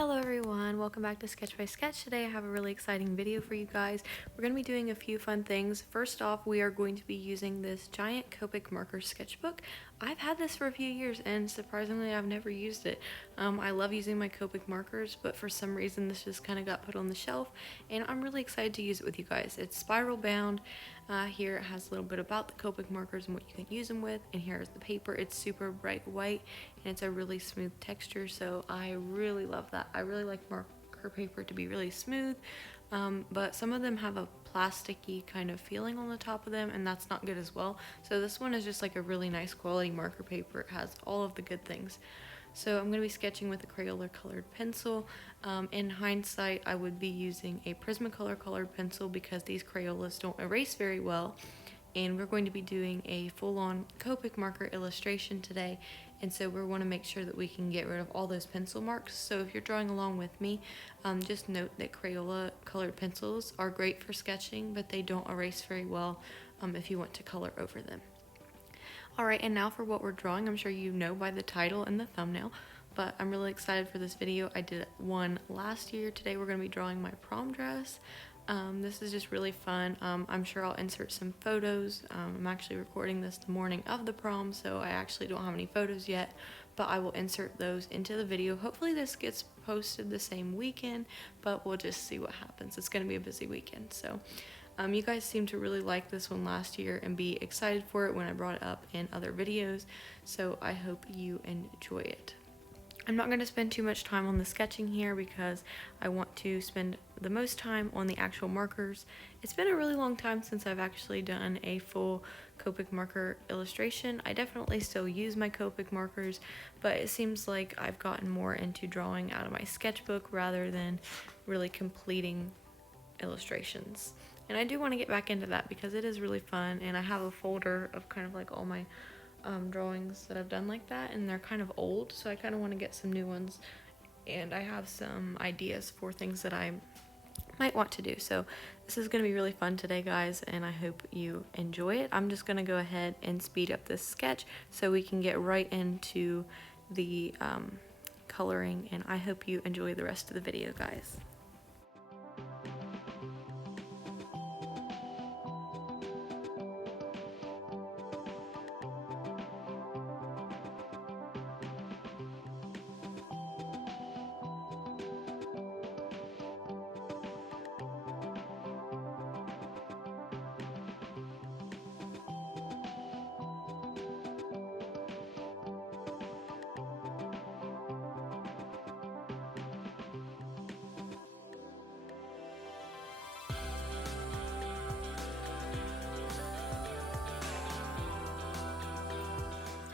Hello everyone, welcome back to Sketch by Sketch. Today I have a really exciting video for you guys. We're going to be doing a few fun things. First off, we are going to be using this giant COPIC marker sketchbook. I've had this for a few years and surprisingly I've never used it. I love using my COPIC markers, but for some reason this just kind of got put on the shelf and I'm really excited to use it with you guys. It's spiral bound. Here it has a little bit about the Copic markers and what you can use them with, and here's the paper. It's super bright white and it's a really smooth texture, so I really love that. I really like marker paper to be really smooth, but some of them have a plasticky kind of feeling on the top of them and that's not good as well. So this one is just like a really nice quality marker paper. It has all of the good things. So I'm going to be sketching with a Crayola colored pencil. In hindsight, I would be using a Prismacolor colored pencil because these Crayolas don't erase very well. And we're going to be doing a full-on Copic marker illustration today. And so we want to make sure that we can get rid of all those pencil marks. So if you're drawing along with me, just note that Crayola colored pencils are great for sketching, but they don't erase very well if you want to color over them. Alright, and now for what we're drawing. I'm sure you know by the title and the thumbnail, but I'm really excited for this video. I did one last year. Today we're going to be drawing my prom dress. This is just really fun. I'm sure I'll insert some photos. I'm actually recording this the morning of the prom, so I actually don't have any photos yet, but I will insert those into the video. Hopefully this gets posted the same weekend, but we'll just see what happens. It's going to be a busy weekend, so you guys seem to really like this one last year and be excited for it when I brought it up in other videos, so I hope you enjoy it. I'm not going to spend too much time on the sketching here because I want to spend the most time on the actual markers. It's been a really long time since I've actually done a full Copic marker illustration. I definitely still use my Copic markers, but it seems like I've gotten more into drawing out of my sketchbook rather than really completing illustrations. And I do want to get back into that because it is really fun, and I have a folder of kind of like all my drawings that I've done like that, and they're kind of old, so I kind of want to get some new ones, and I have some ideas for things that I might want to do. So this is going to be really fun today, guys, and I hope you enjoy it. I'm just going to go ahead and speed up this sketch so we can get right into the coloring, and I hope you enjoy the rest of the video, guys.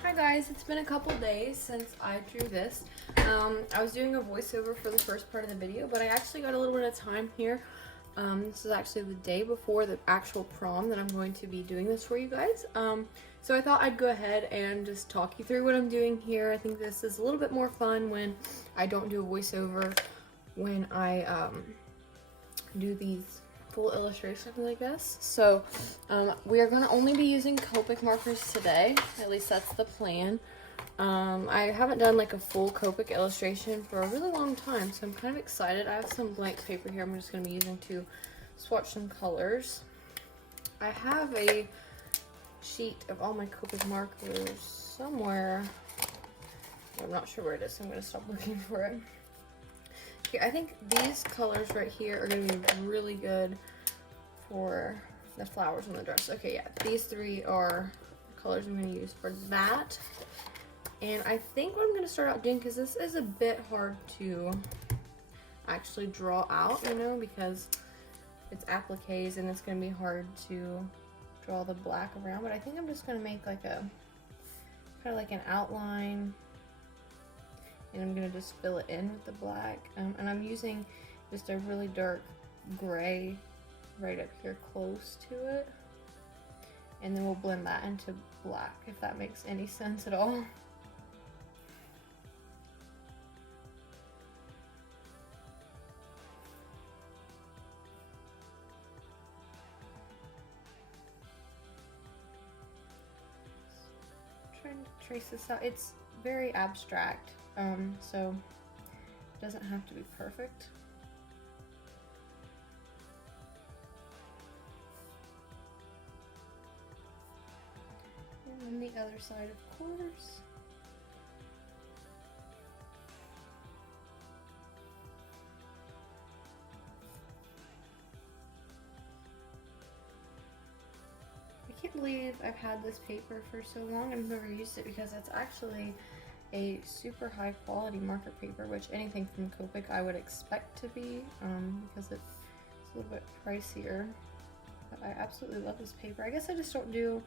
Hi guys, it's been a couple days since I drew this. I was doing a voiceover for the first part of the video, but I actually got a little bit of time here. This is actually the day before the actual prom that I'm going to be doing this for you guys. So I thought I'd go ahead and just talk you through what I'm doing here. I think this is a little bit more fun when I don't do a voiceover, when I do these full illustrations, I guess. So we are going to only be using Copic markers today. At least that's the plan. I haven't done like a full Copic illustration for a really long time, so I'm kind of excited. I have some blank paper here I'm just going to be using to swatch some colors. I have a sheet of all my Copic markers somewhere. I'm not sure where it is, so I'm going to stop looking for it. Okay, I think these colors right here are going to be really good for the flowers on the dress. Okay, yeah, these three are the colors I'm going to use for that. And I think what I'm going to start out doing, because this is a bit hard to actually draw out, you know, because it's appliques and it's going to be hard to draw the black around, but I think I'm just going to make like a, kind of like an outline, and I'm going to just fill it in with the black. And I'm using just a really dark gray right up here close to it. And then we'll blend that into black, if that makes any sense at all. Trying to trace this out. It's very abstract, so doesn't have to be perfect. And then the other side, of course. I can't believe I've had this paper for so long. I've never used it because it's actually a super high quality marker paper, which anything from COPIC I would expect to be, because it's a little bit pricier. But I absolutely love this paper. I guess I just don't do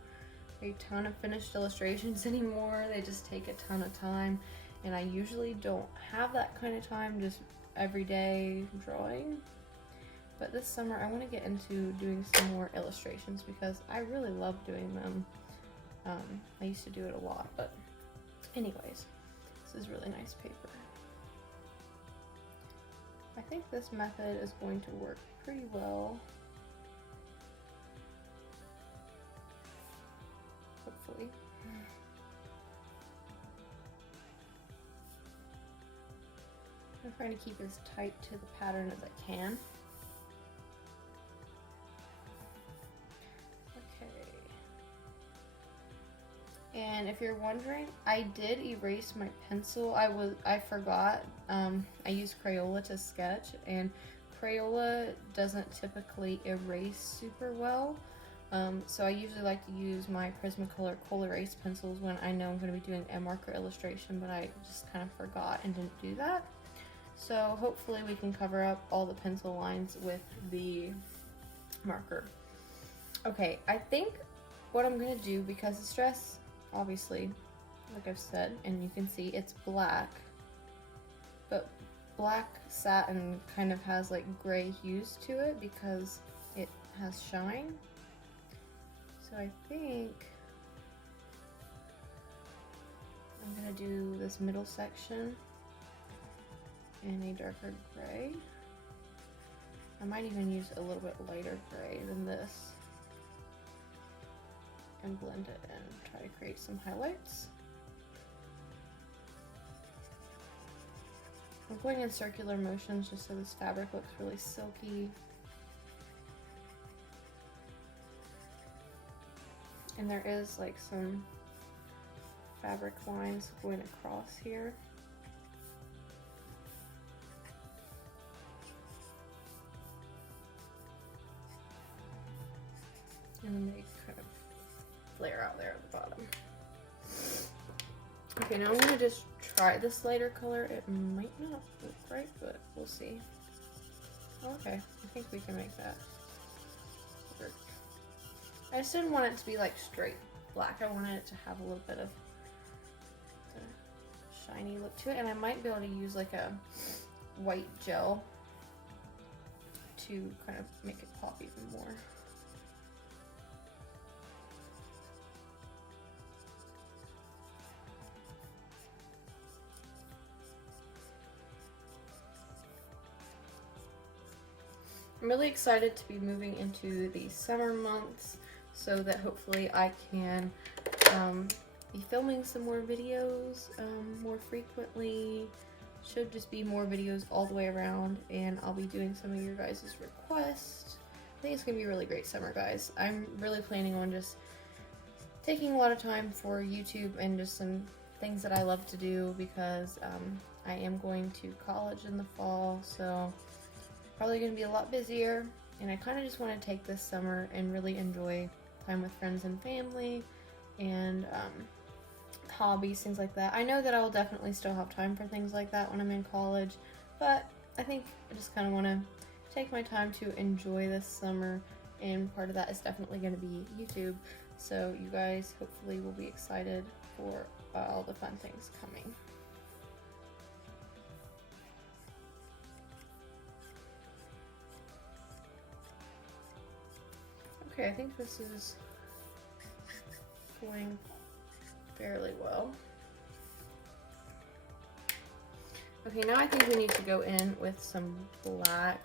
a ton of finished illustrations anymore. They just take a ton of time, and I usually don't have that kind of time just everyday drawing. But this summer I want to get into doing some more illustrations because I really love doing them. I used to do it a lot, but anyways, this is really nice paper. I think this method is going to work pretty well. Hopefully. I'm trying to keep as tight to the pattern as I can. And if you're wondering, I did erase my pencil. I forgot. I used Crayola to sketch, and Crayola doesn't typically erase super well. So I usually like to use my Prismacolor Cool Erase pencils when I know I'm going to be doing a marker illustration, but I just kind of forgot and didn't do that. So hopefully we can cover up all the pencil lines with the marker. Okay, I think what I'm going to do, because the stress, obviously, like I've said, and you can see it's black, but black satin kind of has like gray hues to it because it has shine. So I think I'm gonna do this middle section in a darker gray. I might even use a little bit lighter gray than this and blend it in, try to create some highlights. I'm going in circular motions just so this fabric looks really silky. And there is like some fabric lines going across here. And then they kind of flare out there at the bottom. Okay, now I'm gonna just try this lighter color. It might not look right, but we'll see. Okay, I think we can make that work. I just didn't want it to be like straight black. I wanted it to have a little bit of a shiny look to it, and I might be able to use like a white gel to kind of make it pop even more. I'm really excited to be moving into the summer months so that hopefully I can be filming some more videos more frequently. Should just be more videos all the way around, and I'll be doing some of your guys' requests. I think it's going to be a really great summer, guys. I'm really planning on just taking a lot of time for YouTube and just some things that I love to do because I am going to college in the fall, so probably going to be a lot busier, and I kind of just want to take this summer and really enjoy time with friends and family and hobbies, things like that. I know that I will definitely still have time for things like that when I'm in college, but I think I just kind of want to take my time to enjoy this summer, and part of that is definitely going to be YouTube. So you guys hopefully will be excited for all the fun things coming. Okay, I think this is going fairly well. Okay, now I think we need to go in with some black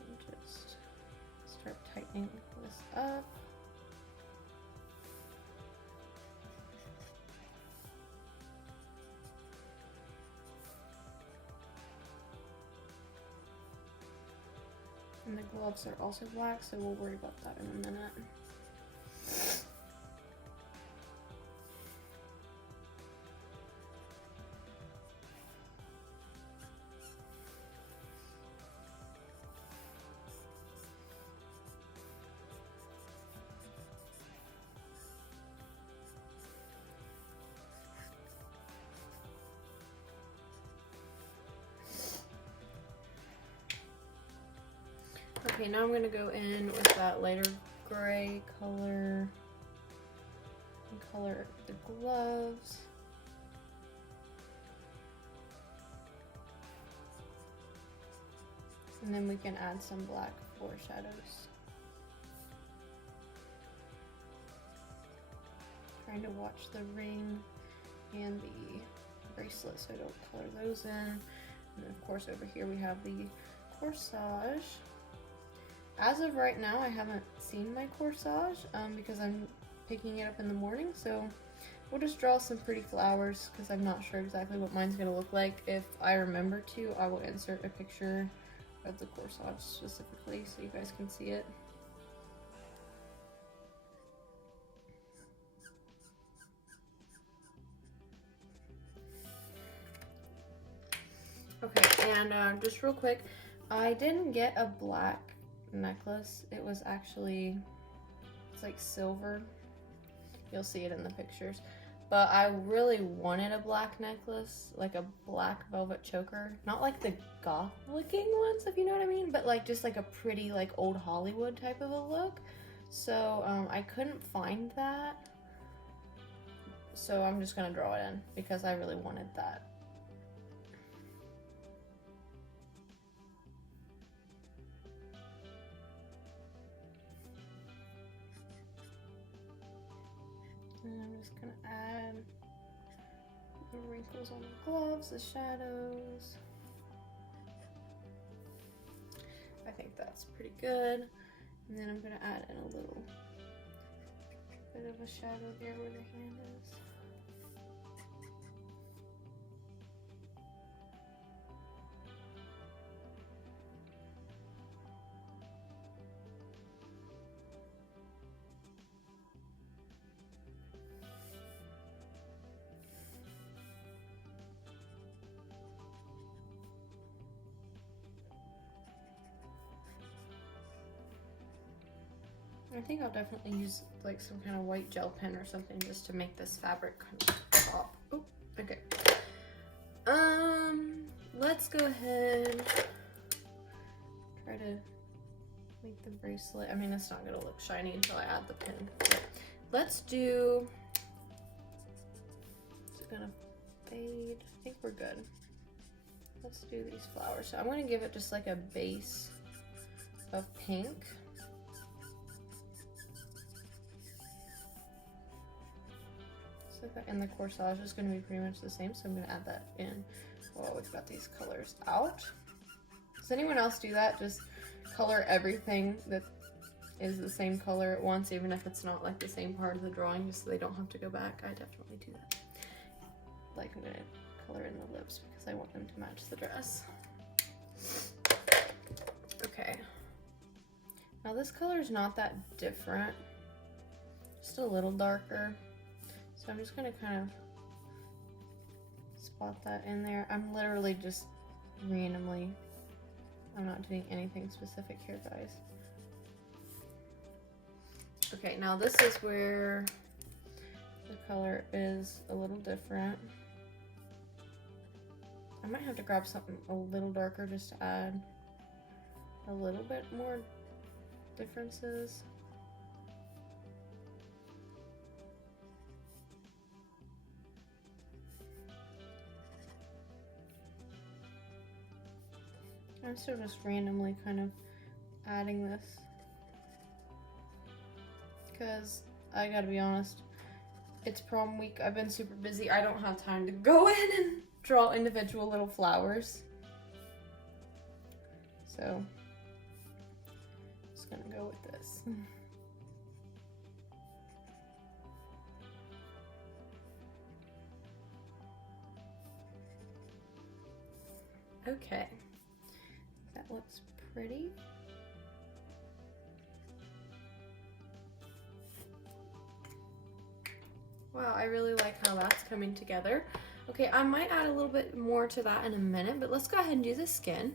and just start tightening this up. And the gloves are also black, so we'll worry about that in a minute. Okay, now I'm going to go in with that lighter gray color and color the gloves. And then we can add some black foreshadows. Trying to watch the ring and the bracelet so I don't color those in. And then of course over here we have the corsage. As of right now, I haven't seen my corsage because I'm picking it up in the morning, so we'll just draw some pretty flowers because I'm not sure exactly what mine's going to look like. If I remember to, I will insert a picture of the corsage specifically so you guys can see it. Okay, and just real quick, I didn't get a black necklace. It was actually, it's like silver. You'll see it in the pictures. But I really wanted a black necklace, like a black velvet choker. Not like the goth looking ones, if you know what I mean, but like just like a pretty like old Hollywood type of a look. So I couldn't find that. So I'm just gonna draw it in because I really wanted that. And I'm just gonna add the wrinkles on the gloves, the shadows. I think that's pretty good. And then I'm gonna add in a little bit of a shadow there where the hand is. I think I'll definitely use like some kind of white gel pen or something just to make this fabric kind of pop. Oh, okay. Let's go ahead, try to make the bracelet. I mean, it's not gonna look shiny until I add the pin. But let's do, is it gonna fade? I think we're good. Let's do these flowers. So I'm gonna give it just like a base of pink. And the corsage is going to be pretty much the same, so I'm going to add that in while we've got these colors out. Does anyone else do that? Just color everything that is the same color at once, even if it's not like the same part of the drawing, just so they don't have to go back. I definitely do that. Like, I'm going to color in the lips because I want them to match the dress. Okay. Now this color is not that different, just a little darker. So I'm just gonna kind of spot that in there. I'm literally just randomly, I'm not doing anything specific here, guys. Okay, now this is where the color is a little different. I might have to grab something a little darker just to add a little bit more differences. I'm still just randomly kind of adding this because I gotta be honest, it's prom week. I've been super busy. I don't have time to go in and draw individual little flowers. So I'm just gonna go with this. Okay. That looks pretty. Wow, I really like how that's coming together. Okay, I might add a little bit more to that in a minute, but let's go ahead and do the skin.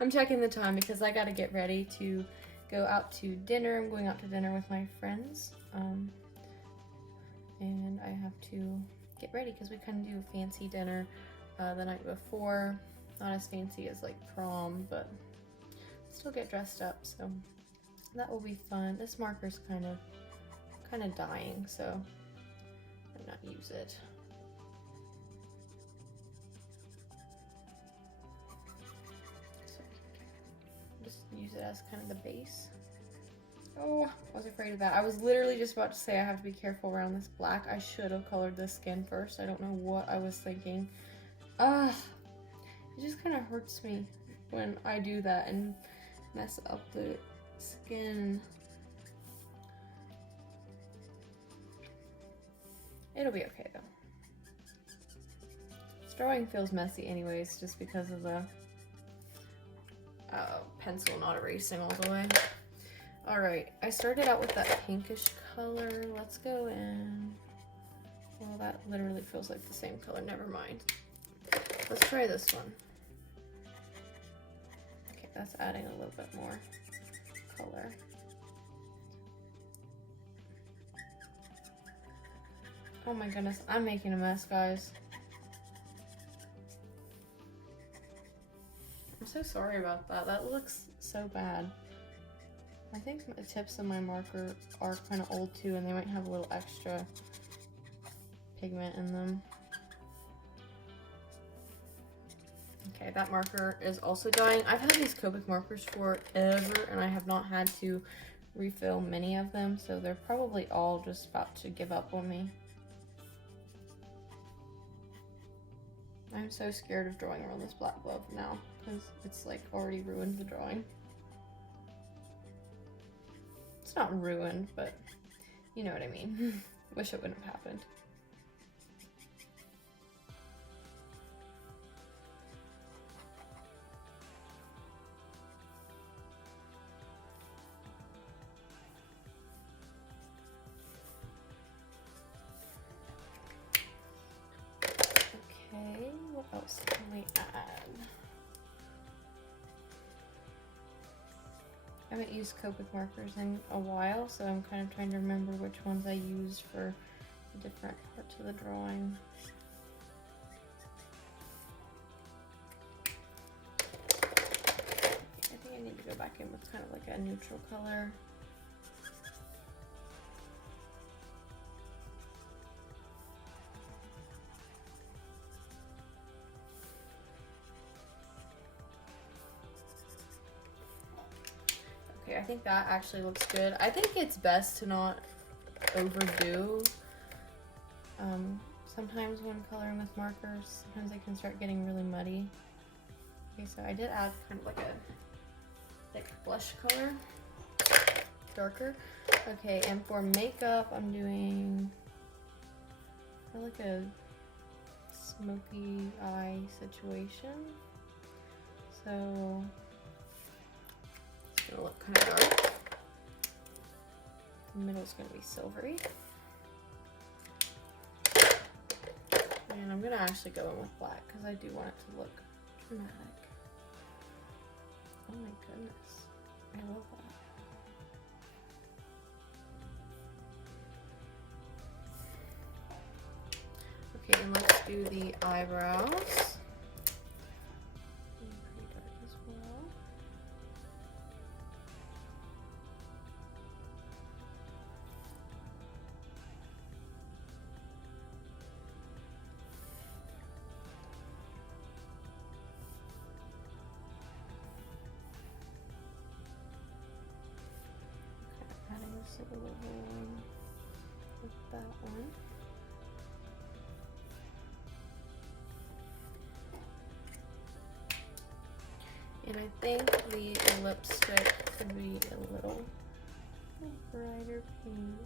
I'm checking the time because I gotta get ready to go out to dinner. I'm going out to dinner with my friends. And I have to get ready because we kind of do a fancy dinner the night before. Not as fancy as like prom, but still get dressed up, so that will be fun. This marker's kind of dying, so I might not use it. So just use it as kind of the base. Oh, I was afraid of that. I was literally just about to say I have to be careful around this black. I should have colored the skin first. I don't know what I was thinking. It just kind of hurts me when I do that and mess up the skin. It'll be okay though. This drawing feels messy anyways, just because of the pencil not erasing all the way. Alright, I started out with that pinkish color. Let's go in. Well, that literally feels like the same color. Never mind. Let's try this one. Okay, that's adding a little bit more color. Oh my goodness, I'm making a mess, guys. I'm so sorry about that. That looks so bad. I think the tips of my marker are kind of old too, and they might have a little extra pigment in them. Okay, that marker is also dying. I've had these Copic markers forever, and I have not had to refill many of them, so they're probably all just about to give up on me. I'm so scared of drawing around this black glove now, because it's like already ruined the drawing. It's not ruined, but you know what I mean. Wish it wouldn't have happened. Okay, what else can we add? I haven't used Copic markers in a while, so I'm kind of trying to remember which ones I used for the different parts of the drawing. I think I need to go back in with kind of like a neutral color. Okay, I think that actually looks good. I think it's best to not overdo. Sometimes when coloring with markers, sometimes they can start getting really muddy. Okay, so I did add kind of like a thick blush color, darker. Okay, and for makeup, I'm doing kind of like a smoky eye situation. So it's gonna look kind of dark. The middle's gonna be silvery. And I'm gonna actually go in with black because I do want it to look dramatic. Oh my goodness, I love that. Okay, and let's do the eyebrows. Pretty dark as well. Adding a silver one with that one. And I think the lipstick could be a little brighter pink.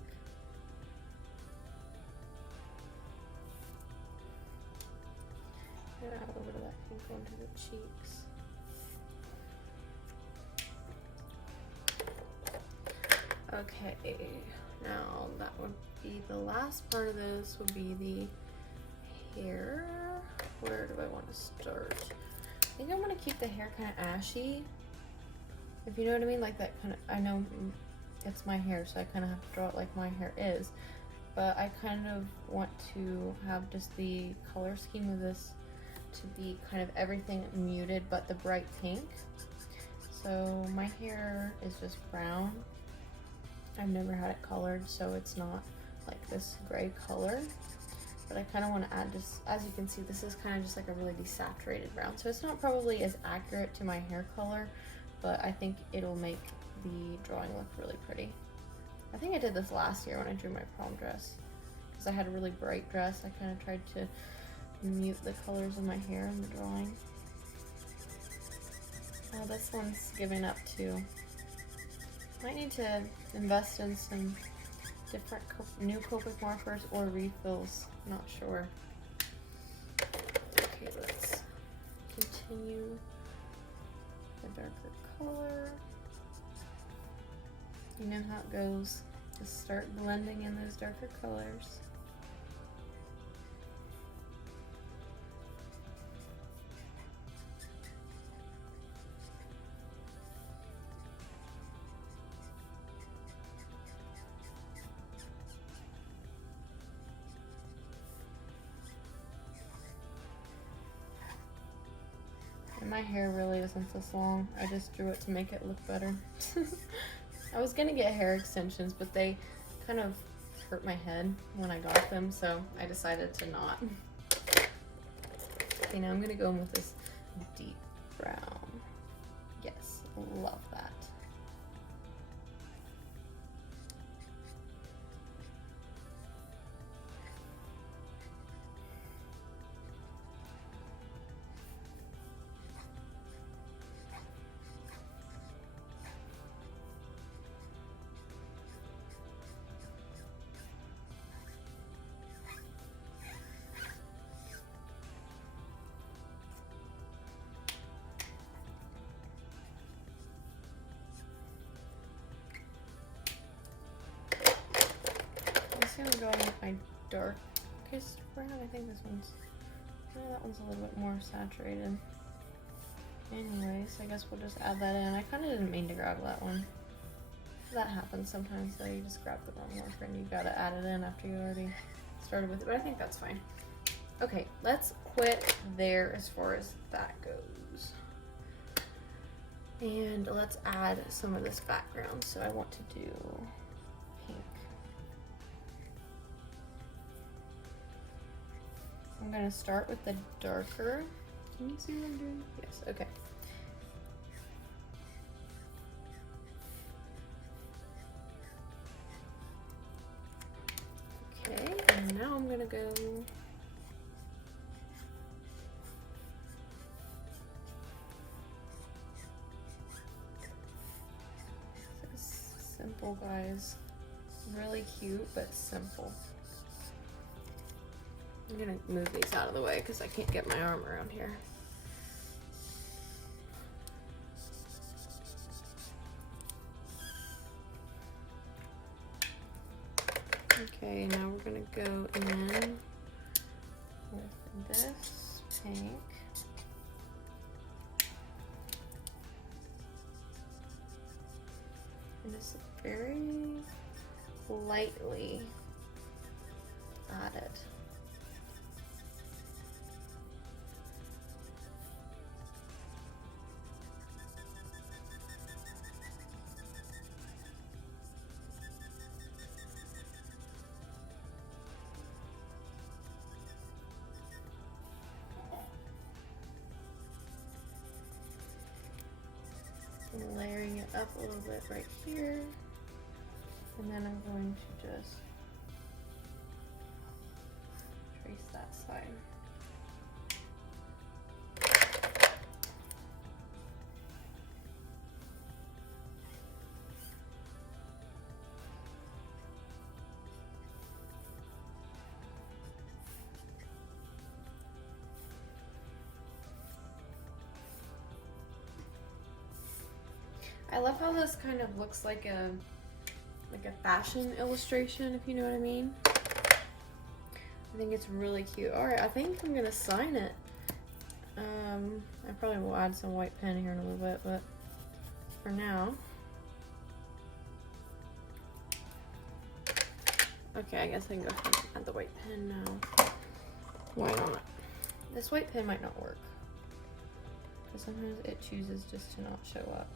I'm gonna add a little bit of that pink onto the cheeks. Okay, Now that would be the last part of this would be the hair. Where do I want to start? I think I want to keep the hair kind of ashy. If you know what I mean, like that kind of, I know it's my hair, so I kind of have to draw it like my hair is. But I kind of want to have just the color scheme of this to be kind of everything muted but the bright pink. So my hair is just brown. I've never had it colored, so it's not like this gray color. But I kind of want to add just, as you can see, this is kind of just like a really desaturated brown. So it's not probably as accurate to my hair color, but I think it'll make the drawing look really pretty. I think I did this last year when I drew my prom dress, because I had a really bright dress. I kind of tried to mute the colors of my hair in the drawing. Oh, this one's giving up too. Might need to invest in some different new Copic markers or refills. Not sure. Okay, let's continue the darker color. You know how it goes. Just start blending in those darker colors. And my hair really isn't this long. I just drew it to make it look better. I was gonna get hair extensions, but they kind of hurt my head when I got them, so I decided to not. Okay, now I'm gonna go in with this deep brown. Yes, love that. I'm going with my darkest brown. I think this one's, no, that one's a little bit more saturated. Anyways, I guess we'll just add that in. I kind of didn't mean to grab that one. That happens sometimes though, you just grab the wrong marker and you gotta add it in after you already started with it, but I think that's fine. Okay, let's quit there as far as that goes. And let's add some of this background. So I want to do pink. I'm gonna start with the darker. Can you see what I'm doing? Yes, okay. Okay, and now I'm gonna go simple, guys. Really cute, but simple. I'm gonna move these out of the way because I can't get my arm around here. Okay, now we're gonna go in with this pink. And just very lightly add it. Layering it up a little bit right here, and then I'm going to just trace that side. I love how this kind of looks like a like a fashion illustration, if you know what I mean. I think it's really cute. All right, I think I'm gonna sign it. I probably will add some white pen here in a little bit, but for now. Okay, I guess I can go ahead and add the white pen now. Why not? This white pen might not work, because sometimes it chooses just to not show up.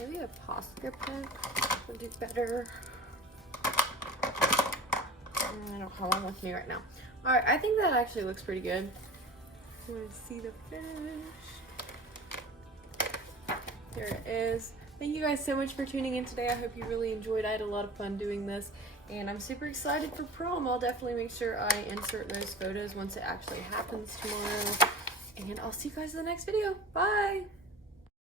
Maybe a Posca pen would do better. I don't have one with me right now. All right, I think that actually looks pretty good. You want to see the finish? There it is. Thank you guys so much for tuning in today. I hope you really enjoyed. I had a lot of fun doing this, and I'm super excited for prom. I'll definitely make sure I insert those photos once it actually happens tomorrow. And I'll see you guys in the next video. Bye!